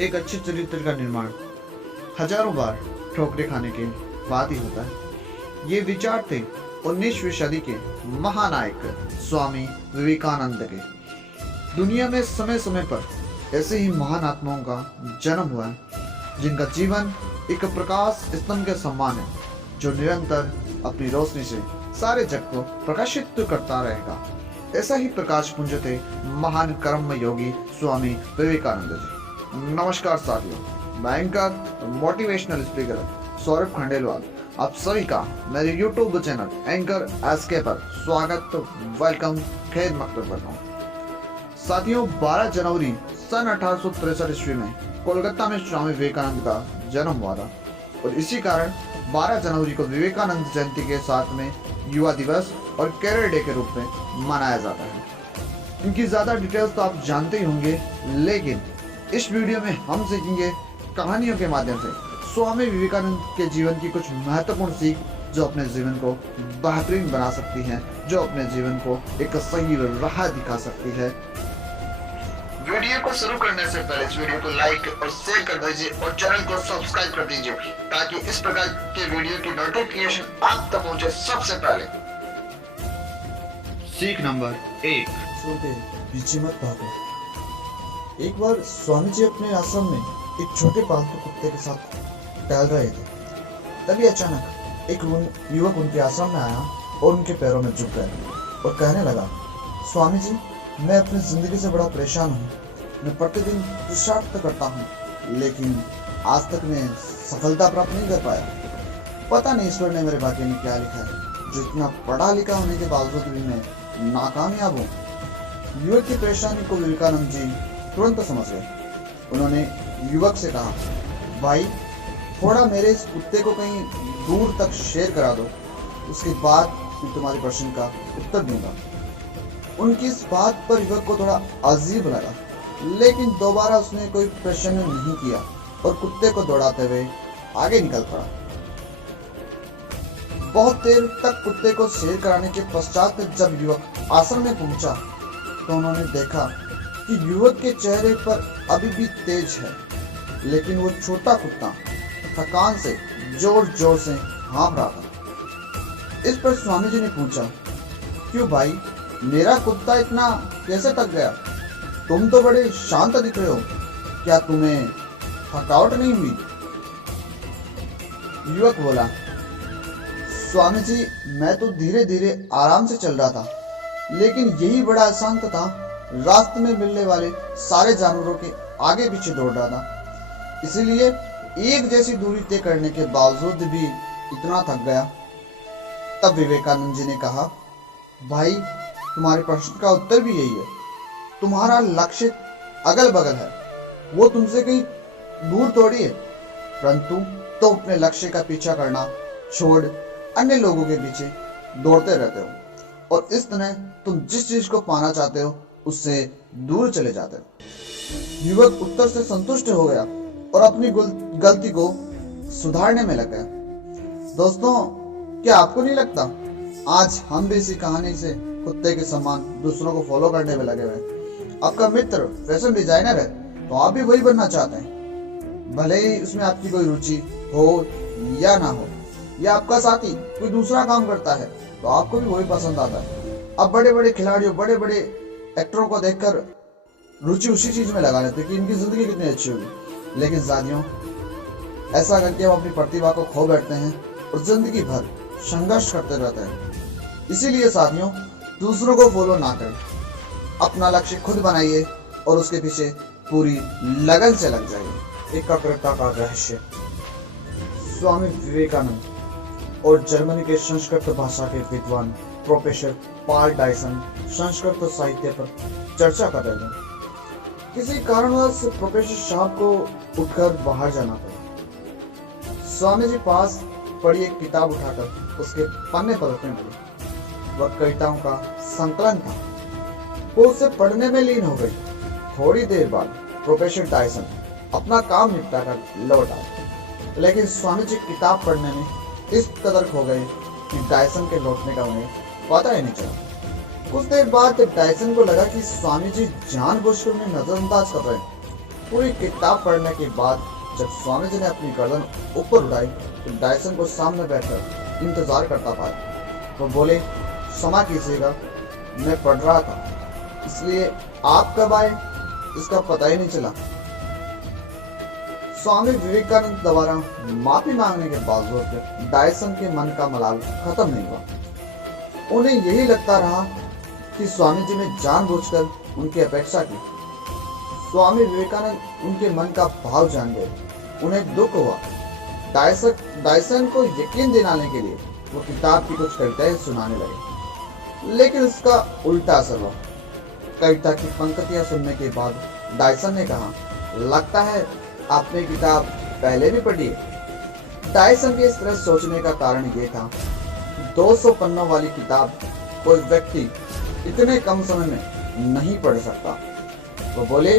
एक अच्छे चरित्र का निर्माण हजारों बार ठोकरें खाने के बाद ही होता है। ये विचार थे 19वीं सदी के महानायक स्वामी विवेकानंद के। दुनिया में समय समय पर ऐसे ही महान आत्माओं का जन्म हुआ है जिनका जीवन एक प्रकाश स्तंभ के समान है, जो निरंतर अपनी रोशनी से सारे जग को प्रकाशित करता रहेगा। ऐसा ही प्रकाश पुंज थे महान कर्म योगी स्वामी विवेकानंद जी। नमस्कार साथियों, मैं anchor motivational speaker Saurabh Khandelwal आप सभी का मेरे YouTube चैनल एंकर एसके पर स्वागत, वेलकम, खैर मकतब करता हूँ। साथियों, 12 जनवरी सन 1863 ईस्वी में कोलकाता में स्वामी विवेकानंद का जन्म हुआ था और इसी कारण 12 जनवरी को विवेकानंद जयंती के साथ में युवा दिवस और कैरियर डे के रूप में मनाया जाता है। इनकी ज्यादा डिटेल्स तो आप जानते ही होंगे, लेकिन इस वीडियो में हम सीखेंगे कहानियों के माध्यम से स्वामी विवेकानंद के जीवन की कुछ महत्वपूर्ण सीख जो अपने जीवन को बेहतरीन बना सकती हैं, जो अपने जीवन को एक सही राह दिखा सकती है। वीडियो को शुरू करने से पहले इस वीडियो को लाइक और शेयर कर दीजिए और चैनल को सब्सक्राइब कर दीजिए ताकि इस प्रकार के वीडियो की नोटिफिकेशन आप तक पहुंचे सबसे पहले। सीख नंबर 1, छोटे पीछे मत भागो। एक बार स्वामी जी अपने आश्रम में एक छोटे पालतू कुत्ते के साथ टहल रहे थे। तभी अचानक एक युवक उनके आश्रम में आया और उनके पैरों में झुक गया और कहने लगा, स्वामी जी, मैं अपनी जिंदगी से बड़ा परेशान हूँ। मैं प्रतिदिन पुरुषार्थ करता हूँ, लेकिन आज तक मैं सफलता प्राप्त नहीं कर पाया। पता नहीं ईश्वर ने मेरे भाग्य में क्या लिखा है, जो इतना पढ़ा लिखा होने के बावजूद भी मैं नाकामयाब हूँ। युवक की परेशानी को विवेकानंद जी तुरंत समझ गए। उन्होंने युवक से कहा, भाई, थोड़ा मेरे इस कुत्ते को कहीं दूर तक शेयर करा दो, उसके बाद मैं तुम्हारे प्रश्न का उत्तर दूंगा। उनकी इस बात पर युवक को थोड़ा अजीब लगा, लेकिन दोबारा उसने कोई प्रश्न नहीं किया और कुत्ते को दौड़ाते हुए आगे निकल पड़ा। बहुत देर तक कुत्ते को शेर कराने के पश्चात जब युवक आश्रम में पहुंचा तो उन्होंने देखा कि युवक के चेहरे पर अभी भी तेज है, लेकिन वो छोटा कुत्ता थकान से जोर जोर से हाँफ रहा था। इस पर स्वामी जी ने पूछा, क्यों भाई, मेरा कुत्ता इतना कैसे थक गया? तुम तो बड़े शांत दिख रहे हो, क्या तुम्हें थकावट नहीं हुई? युवक बोला, स्वामी जी, मैं तो धीरे धीरे आराम से चल रहा था, लेकिन यही बड़ा अशांत था। रास्ते में मिलने वाले सारे जानवरों के आगे पीछे दौड़ रहा था, इसीलिए एक जैसी दूरी तय करने के बावजूद भी इतना थक गया। तब विवेकानंद जी ने कहा, भाई, तुम्हारे प्रश्न का उत्तर भी यही है। तुम्हारा लक्ष्य अगल बगल है, वो तुमसे कहीं दूर थोड़ी है, परंतु तुम अपने लक्ष्य का पीछा करना छोड़ अन्य लोगों के पीछे दौड़ते रहते हो और इस तरह तुम जिस चीज को पाना चाहते हो उससे दूर चले जाते हो। युवक उत्तर से संतुष्ट हो गया और अपनी गलती को सुधारने में लग गया। दोस्तों, क्या आपको नहीं लगता आज हम भी इसी कहानी से कुत्ते के समान दूसरों को फॉलो करने में लगे हुए? आपका मित्र फैशन डिजाइनर है तो आप भी वही बनना चाहते हैं, भले ही उसमें आपकी कोई रुचि हो या ना हो। या आपका साथी कोई दूसरा काम करता है तो आपको भी वही पसंद आता है। अब बड़े बड़े खिलाड़ियों, बड़े बड़े एक्टरों को देखकर रुचि उसी चीज में लगा लेते कि इनकी जिंदगी कितनी अच्छी होगी, लेकिन साथियों, ऐसा करके हम अपनी प्रतिभा को खो बैठते हैं और जिंदगी भर संघर्ष करते रहते हैं। इसीलिए साथियों, दूसरों को फॉलो ना करें, अपना लक्ष्य खुद बनाइए और उसके पीछे पूरी लगन से लग जाइए। एकाग्रता का रहस्य। स्वामी विवेकानंद और जर्मनी के संस्कृत भाषा के विद्वान प्रोफेसर पॉल डायसन संस्कृत साहित्य पर चर्चा कर रहे थे। किसी कारणवश प्रोफेसर साहब को उठकर बाहर जाना पड़ा। स्वामी जी पास पड़ी एक किताब उठाकर उसके पन्ने पलटने लगे। वह कविताओं का संकलन था। वो उसे पढ़ने में लीन हो गई। थोड़ी देर बाद प्रोफेसर डायसन अपना काम निपटा कर लौट आए, लेकिन स्वामी जी किताब पढ़ने में इस कदर खो गए कि डायसन के लौटने का उन्हें पता ही नहीं चला। कुछ देर बाद डायसन को लगा कि स्वामी जी जानबूझकर उन्हें नजरअंदाज कर रहे हैं। पूरी किताब पढ़ने के बाद जब स्वामी जी ने अपनी गर्दन ऊपर उठाई तो डायसन को सामने बैठकर इंतजार करता पाया। वो बोले, क्षमा कीजिएगा, मैं पढ़ रहा था, इसलिए आप कब आए इसका पता ही नहीं चला। स्वामी विवेकानंद द्वारा माफी मांगने के बावजूद डायसन के मन का मलाल खत्म नहीं हुआ। उन्हें यही लगता रहा कि स्वामी जी ने जानबूझकर उनकी अपेक्षा की। स्वामी विवेकानंद उनके मन का भाव जान गए। उन्हें दुख हुआ। डायसन को यकीन दिलाने के लिए वो किताब की कुछ कविताएं सुनाने लगे, लेकिन उसका उल्टा असर हुआ। कविता की पंक्तियां सुनने के बाद डायसन ने कहा, लगता है आपने किताब पहले भी पढ़ी है। डायसन के इस तरह सोचने का कारण ये था कि 200 पन्नों वाली किताब कोई व्यक्ति इतने कम समय में नहीं पढ़ सकता। वो बोले,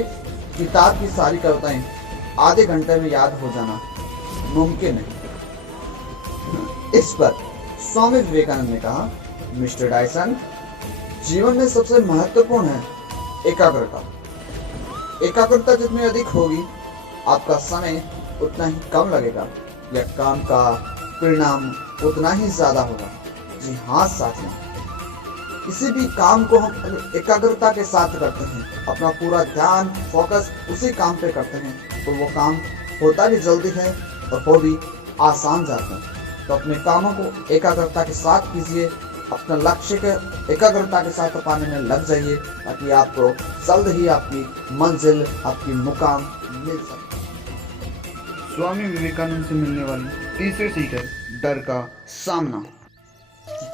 किताब की सारी कविताएं आधे घंटे में याद हो जाना मुमकिन है। इस पर स्वामी विवेकानंद ने कहा, मिस्टर डायसन, जीवन में सबसे महत्वपूर्ण है एकाग्रता। एकाग्रता जितनी अधिक होगी आपका समय उतना ही कम लगेगा या काम का परिणाम उतना ही ज्यादा होगा। जी हाँ साथियों, किसी भी काम को हम एकाग्रता के साथ करते हैं, अपना पूरा ध्यान फोकस उसी काम पे करते हैं, तो वो काम होता भी जल्दी है और हो भी आसान जाता है। तो अपने कामों को एकाग्रता के साथ कीजिए, अपना लक्ष्य के एकाग्रता के साथ पाने में लग जाइए, ताकि आपको जल्द ही आपकी मंजिल, आपकी मुकाम मिल सके। स्वामी विवेकानंद से मिलने वाली तीसरी सीख है डर का सामना।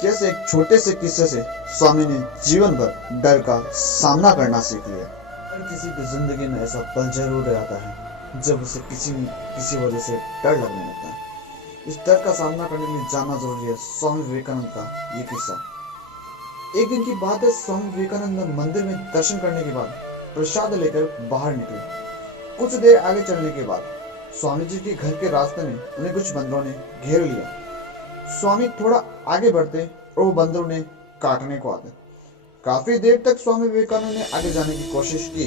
कैसे एक छोटे से किस्से से स्वामी ने जीवन भर डर का सामना करना सीख लिया। हर किसी की जिंदगी में ऐसा पल जरूर आता है जब उसे किसी वजह से डर लगने लगता है। इस डर का सामना करने के लिए जानना जरूरी है स्वामी विवेकानंद का ये किस्सा। एक दिन की बात है, स्वामी विवेकानंद मंदिर में दर्शन करने के बाद प्रसाद लेकर बाहर निकले। कुछ देर आगे चलने के बाद स्वामी जी के घर के रास्ते में उन्हें कुछ बंदरों ने घेर लिया। स्वामी थोड़ा आगे बढ़ते और वो बंदरों ने काटने को आते। काफी देर तक स्वामी विवेकानंद ने आगे जाने की कोशिश की,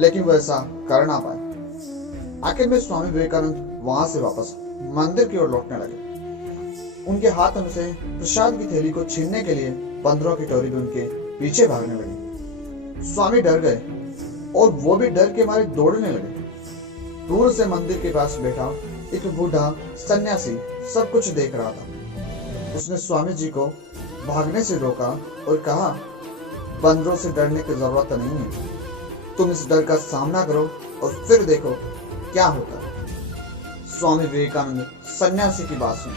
लेकिन वो ऐसा कर ना पाए। आखिर में स्वामी विवेकानंद वहां से वापस मंदिर की ओर लौटने लगे। उनके हाथों में से प्रसाद की थैली को छीनने के लिए बंदरों की टोली भी उनके पीछे भागने लगी। स्वामी डर गए और वो भी डर के मारे दौड़ने लगे। दूर से मंदिर के पास बैठा एक बूढ़ा सन्यासी सब कुछ देख रहा था। उसने स्वामी जी को भागने से रोका और कहा, बंदरों से डरने की जरूरत नहीं है, तुम इस डर का सामना करो और फिर देखो क्या होता है। स्वामी विवेकानंद सन्यासी की बात सुनी,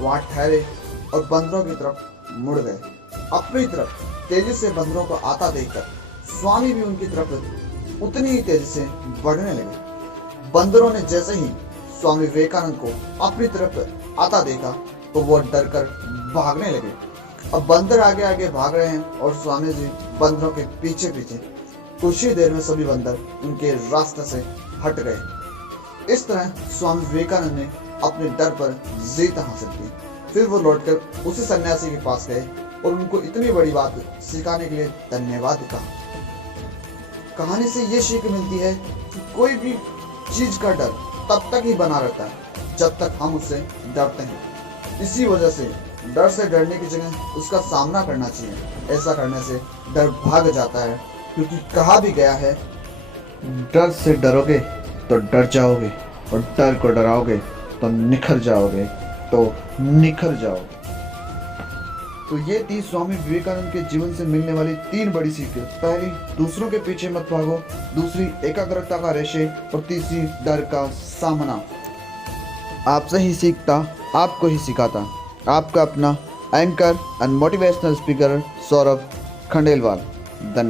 वहां ठहरे और बंदरों की तरफ मुड़ गए। अपनी तरफ तेजी से बंदरों को आता देखकर स्वामी भी उनकी तरफ उतनी ही तेजी से बढ़ने लगे। बंदरों ने जैसे ही स्वामी विवेकानंद को अपनी तरफ आता देखा तो वो डर कर भागने लगे। अब बंदर आगे आगे भाग रहे हैं और स्वामी जी बंदरों के पीछे पीछे। कुछ ही देर में सभी बंदर उनके रास्ते से हट गए। इस तरह स्वामी विवेकानंद ने अपने डर पर जीत हासिल की। फिर वो लौटकर उसी सन्यासी के पास गए और उनको इतनी बड़ी बात सिखाने के लिए धन्यवाद कहा। कहानी से ये सीख मिलती है कि कोई भी चीज का डर तब तक ही बना रहता है जब तक हम उससे डरते हैं। इसी वजह से डरने की जगह उसका सामना करना चाहिए। ऐसा करने से डर भाग जाता है, क्योंकि कहा भी गया है, डर से डरोगे तो डर जाओगे और डर को डराओगे तो निखर जाओगे। तो ये थी स्वामी विवेकानंद के जीवन से मिलने वाली 3 बड़ी सीखें। पहली, दूसरों के पीछे मत भागो। दूसरी, एकाग्रता का रेशे। और तीसरी, डर का सामना। आपसे ही सीखता, आपको ही सिखाता। आपका अपना anchor and motivational speaker Saurabh Khandelwal. धन्यवाद।